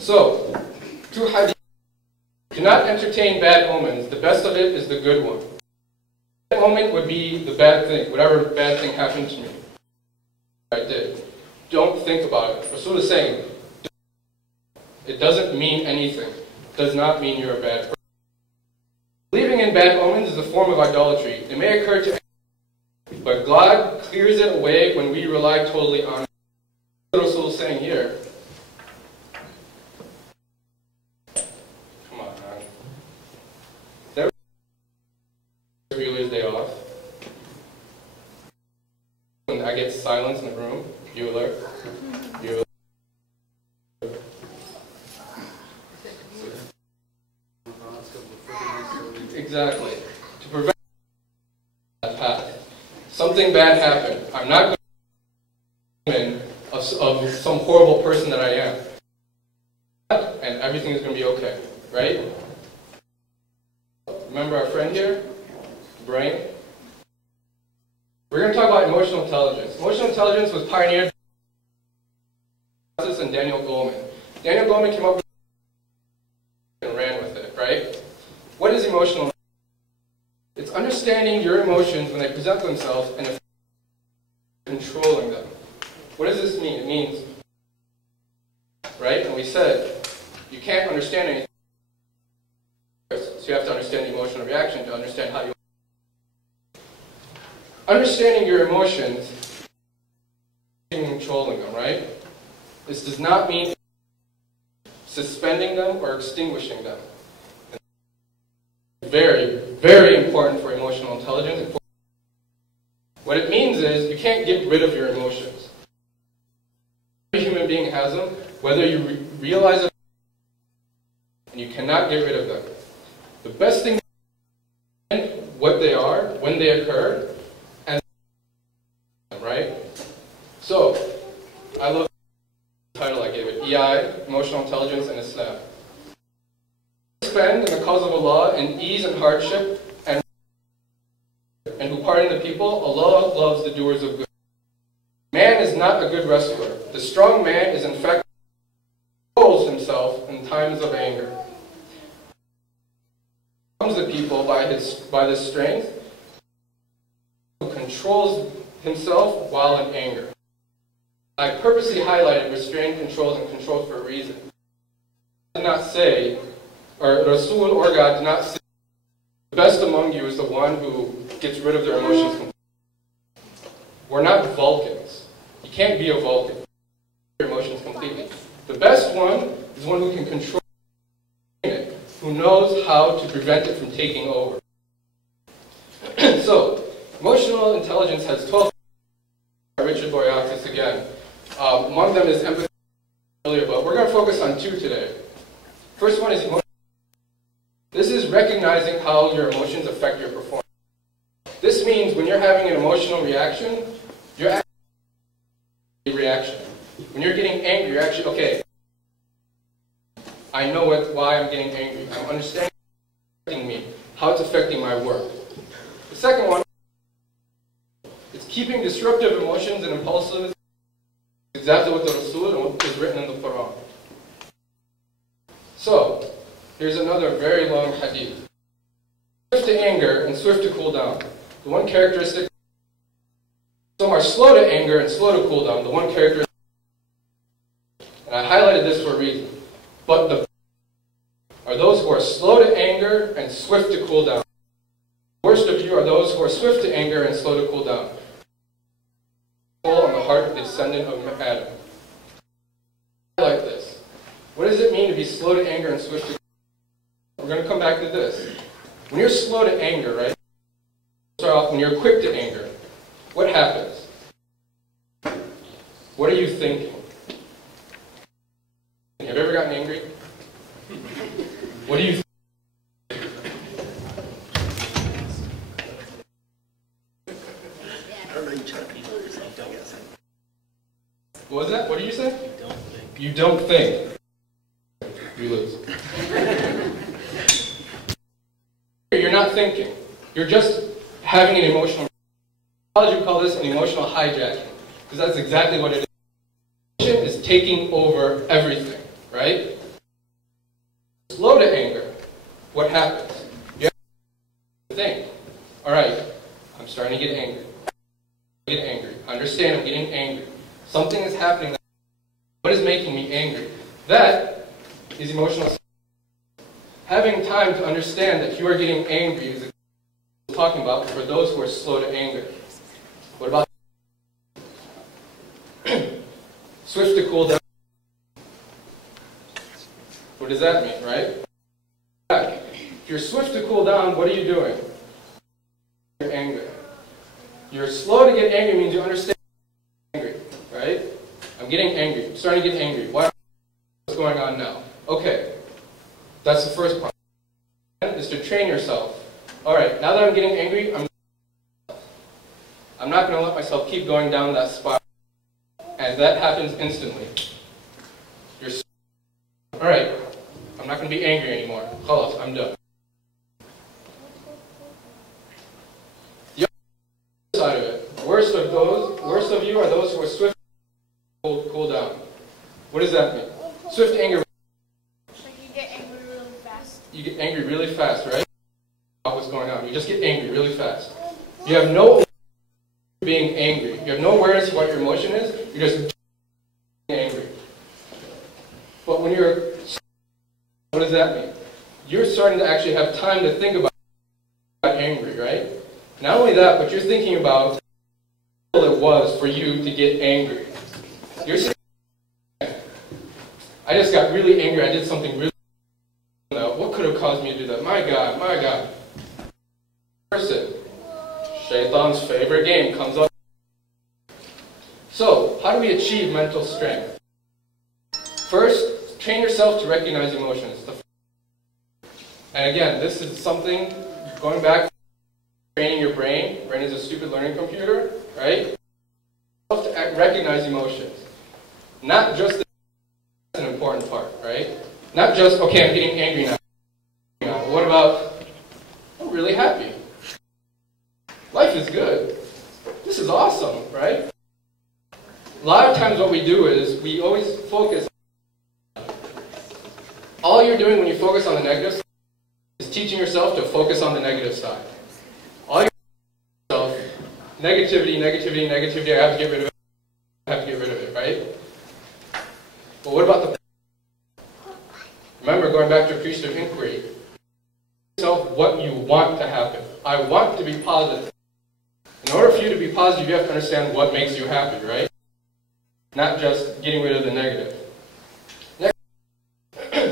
So, two hadith. Do not entertain bad omens. The best of it is the good one. The bad omen would be the bad thing, whatever bad thing happened to me. I did. Don't think about it. Rasul is saying, it doesn't mean anything. It does not mean you're a bad person. Believing in bad omens is a form of idolatry. It may occur to anyone, but God clears it away when we rely totally on it. What Rasul is saying here. Come on, man. There Bueller's Day Off. When I get silence in the room, Bueller. Bueller. Exactly. To prevent that path. Something bad happened. I'm not going to be of some horrible person that I am. And everything is going to be okay. Right? Remember our friend here? Brain? We're going to talk about emotional intelligence. Emotional intelligence was pioneered by and Daniel Goleman. Daniel Goleman came up with it and ran with it, right? What is emotional? It's understanding your emotions when they present themselves and controlling them. What does this mean? It means, right? And we said, you can't understand anything. So you have to understand the emotional reaction to understand how you. Understanding your emotions, controlling them, right? This does not mean suspending them or extinguishing them. Very, very important for emotional intelligence. What it means is you can't get rid of your emotions. Every human being has them, whether you realize it and you cannot get rid of them. The best thing is what they are, when they occur, and right? So, I love the title I gave it, EI, Emotional Intelligence in Islam. Spend in the cause of Allah in ease and hardship, and who pardon the people, Allah loves the doers of good. Man is not a good wrestler. The strong man is in fact controls himself in times of anger. Comes the people by this strength, who controls himself while in anger. I purposely highlighted restrained, controls, and controlled for a reason. I did not say, or Rasul or God did not say, the best among you is the one who gets rid of their emotions completely. We're not Vulcans. You can't be a Vulcan. Your emotions completely. The best one is one who can control it, who knows how to prevent it from taking over. So, emotional intelligence has 12 Richard Boyatis again. Among them is empathy, but we're going to focus on two today. First one is emotional. This is recognizing how your emotions affect your performance. This means when you're having an emotional reaction, you're actually a reaction. When you're getting angry, you're actually, okay, I know why I'm getting angry. I'm understanding me, how it's affecting my work. The second one is keeping disruptive emotions and impulsiveness. Exactly what the Rasul and what is written in the Quran. So, here's another very long hadith. Swift to anger and swift to cool down. The one characteristic. Some are slow to anger and slow to cool down. The one characteristic. And I highlighted this for a reason. But the are those who are slow to anger and swift to cool down. The worst of you are those who are swift to anger and slow to cool down. On the heart of the descendant of Adam. I like this. What does it mean to be slow to anger and swift to? We're going to come back to this. When you're slow to anger, right? Start off when you're quick to anger. What happens? What are you thinking? Have you ever gotten angry? What do you think? What was that? What did you say? You don't think. You lose. You're not thinking. You're just having an emotional. How would you call this an emotional hijacking? Because that's exactly what it is. Emotion is taking over everything, right? slow to anger, what happens? You have to think, all right, I'm starting to get angry. Understand I'm getting angry. Something is happening. What is making me angry? That is emotional. Having time to understand that you are getting angry is what we're talking about for those who are slow to anger. What about swift to cool down? What does that mean, right? If you're swift to cool down, what are you doing? You're angry. You're slow to get angry means you understand I'm angry, right? I'm getting angry. I'm starting to get angry. What's going on now? Okay. That's the first part. Is to train yourself. All right, now that I'm getting angry, I'm not going to let myself keep going down that spiral. And that happens instantly. You're all right, I'm not going to be angry anymore. Khalas, I'm done. The other side of it, worst of you are those who are swift to cool down. What does that mean? Swift anger. You get angry really fast, right? What's going on? You just get angry really fast. You have no awareness of being angry. You have no awareness of what your emotion is. You're just angry. But when you're, what does that mean? You're starting to actually have time to think about angry, right? Not only that, but you're thinking about how it was for you to get angry. You're saying, I just got really angry. I did something really. What could have caused me to do that? My God, my God. Person. Shaitan's favorite game comes up. So, how do we achieve mental strength? First, train yourself to recognize emotions. And again, this is something, going back to training your brain. Brain is a stupid learning computer, right? To recognize emotions. Not just the, that's an important part, right? Not just, okay, I'm getting angry now. What about, I'm really happy. Life is good. This is awesome, right? A lot of times what we do is we always focus. All you're doing when you focus on the negative side is teaching yourself to focus on the negative side. All you're doing is negativity, negativity, negativity, I have to get rid of it. I have to get rid of it, right? But what about the remember, going back to appreciative inquiry, yourself what you want to happen. I want to be positive. In order for you to be positive, you have to understand what makes you happy, right? Not just getting rid of the negative. Next, when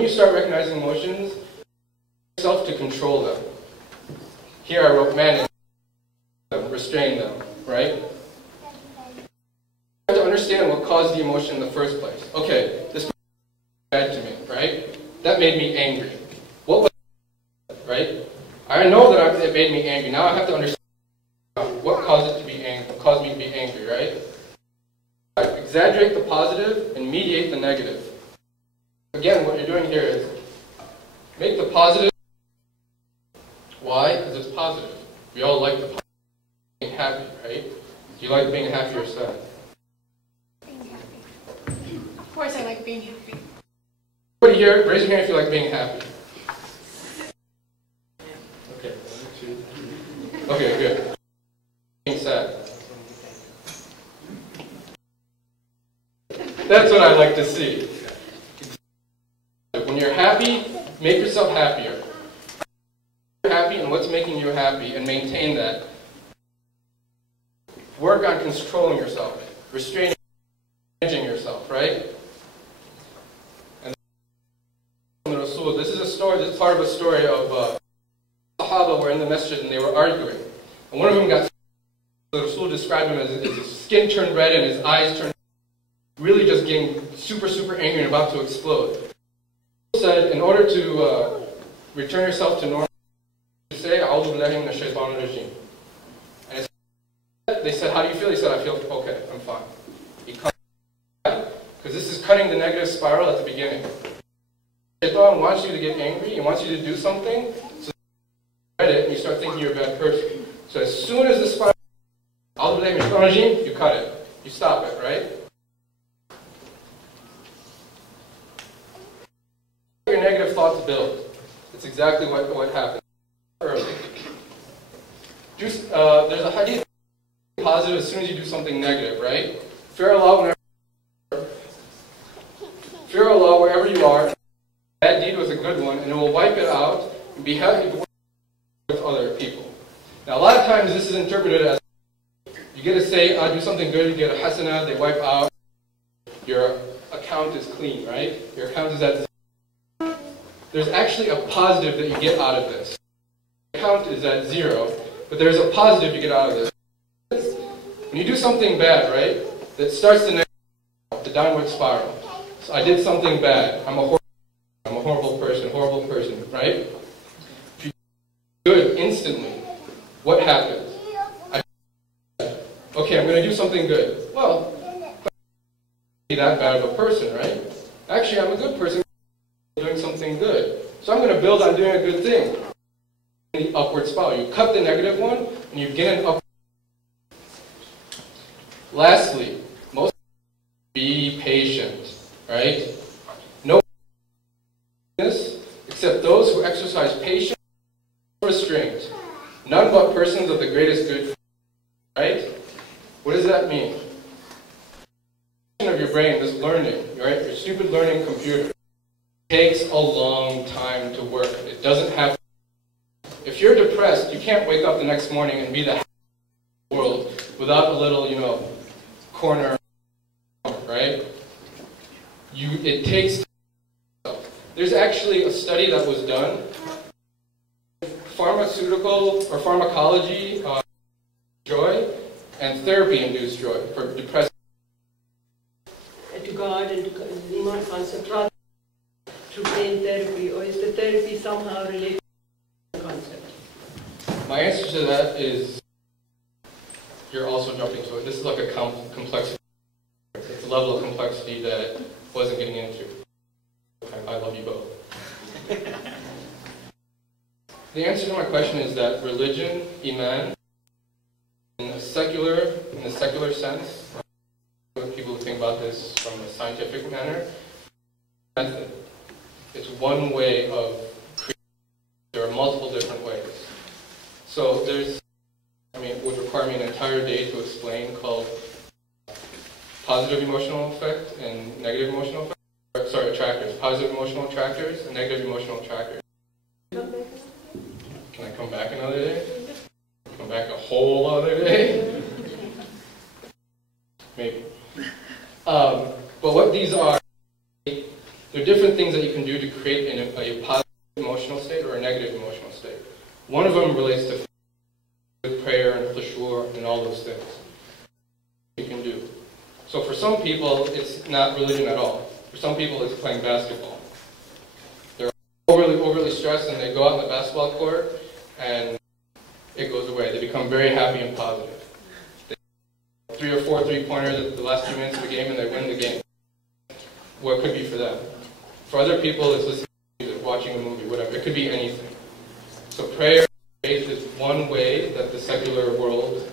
you start recognizing emotions, yourself to control them. Here I wrote manage them, restrain them, right? You have to understand what caused the emotion in the first place. Okay, this bad to me, right? That made me angry. What was it, right? I know that it made me angry. Now I have to understand what caused it to be angry, caused me to be angry, right? Exaggerate the positive and mediate the negative. Again, what you're doing here is make the positive. Why? Because it's positive. We all like the positive. Being happy, right? Do you like being happy or sad? Being happy. Of course I like being happy. Everybody here, raise your hand if you like being happy. Okay, 1, 2, 3. Okay, good. Being sad. That's what I like to see. When you're happy, make yourself happier. You're happy and what's making you happy, and maintain that. Work on controlling yourself, restraining, managing yourself, right? This is a story. This is part of a story of Sahaba were in the masjid and they were arguing, and one of them got. The Rasul described him as his skin turned red and his eyes turned, really just getting super, super angry and about to explode. He said, in order to return yourself to normal, you say, "A'udhu billahi minash shaitanir rajim." And they said, "How do you feel?" He said, "I feel okay. I'm fine." He cut because this is cutting the negative spiral at the beginning. Shaitan wants you to get angry. He wants you to do something. So you read it and you start thinking you're a bad person. So as soon as the spiral, you cut it. You stop it, right? You're your negative thoughts build. It's exactly what happens early. There's a hadith positive as soon as you do something negative, right? Fear Allah wherever you are. Bad deed was a good one, and it will wipe it out and be happy with other people. Now, a lot of times this is interpreted as you get to say, do something good, you get a hasana, they wipe out, your account is clean, right? Your account is at zero. There's actually a positive that you get out of this. The account is at zero, but there's a positive you get out of this. When you do something bad, right, that starts the downward spiral. So I did something bad, I'm a horrible person, right? If you do good instantly, what happens? Okay, I'm going to do something good. Well, I'm not that bad of a person, right? Actually, I'm a good person doing something good. So I'm going to build on doing a good thing. The upward spiral. You cut the negative one, and you get an upward. Lastly, be patient, right? No except those who exercise patience and restraint. None but persons of the greatest good, right? What does that mean? Of your brain, this learning, right? Your stupid learning computer takes a long time to work. It doesn't have. If you're depressed, you can't wake up the next morning and be the happiest in the world without a little, corner, right? It takes time. There's actually a study that was done. Pharmaceutical or pharmacology, joy, and therapy-induced joy for depression. To God and to Iman concept rather through pain therapy, or is the therapy somehow related to the concept? My answer to that is you're also jumping to it. This is like a complexity. It's a level of complexity that I wasn't getting into. I love you both. The answer to my question is that religion, Iman, in the secular sense, people who think about this from a scientific manner, method. It's one way of creating. There are multiple different ways. So it would require me an entire day to explain, called positive emotional effect and negative emotional effect. Sorry, attractors. Positive emotional attractors and negative emotional attractors. Can I come back another day? Come back a whole other day? Maybe. But what these are, they're different things that you can do to create a positive emotional state or a negative emotional state. One of them relates to prayer and khushu' and all those things you can do. So for some people, it's not religion at all. For some people, it's playing basketball. They're overly stressed, and they go out on the basketball court, and it goes away. They become very happy and positive. 3 or 4 3-pointers at the last 2 minutes of the game, and they win the game. What could be for them? For other people, it's listening to music, watching a movie, whatever. It could be anything. So prayer and faith is one way that the secular world